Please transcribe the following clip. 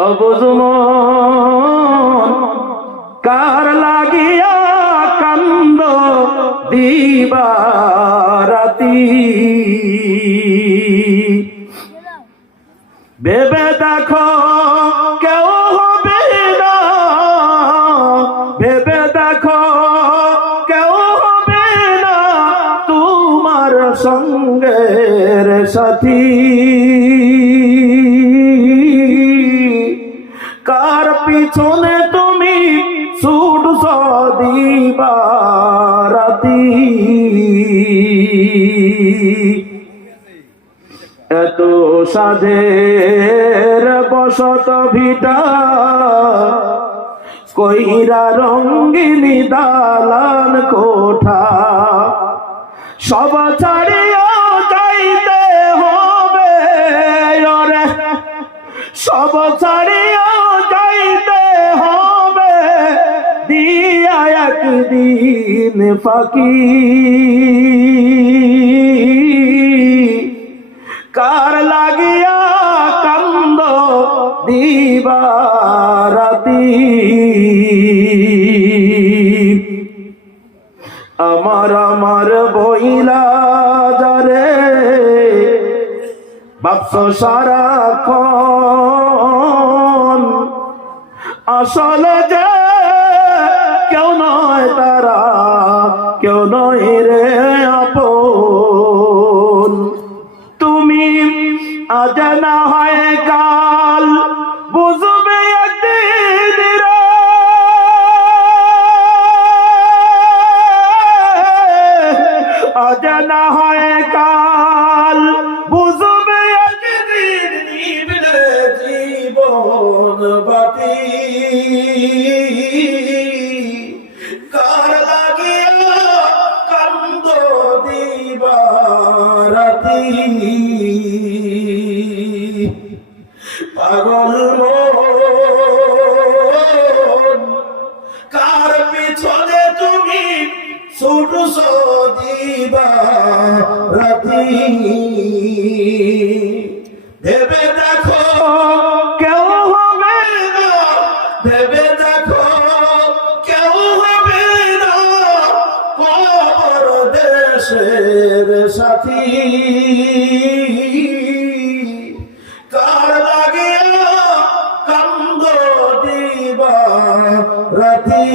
অবুজমন কার লাগিয়া কান্দ দিবারাতি ভেবে দেখো কেউ হবে না ভেবে দেখো কেউ হবে না তোমার সঙ্গের সাথী তুমি ছুটছ এত সাধের বসত ভিটা কইরা রঙ্গিনী দালান কোঠা সব ছাড়িয়া যাইতে হবে সব ছাড়িয়া যাইতে একদিন ফাঁকি। কার লাগিয়া কান্দ দিবারাতি? আমার আমার বইলা যারে বাপস সারা আসলে যে কেউ নয় তারা, কেউ নয় রে আপন তুমি আজ না হয় কাল, বুঝবে। আজ হয় কাল, বুঝবে জীবন বাতি পাগল কার পিছনে তুমি ছোট দিবা রাতি ভেবে দেশের সাথী। কার লাগে কান্দ দিবা রাতি?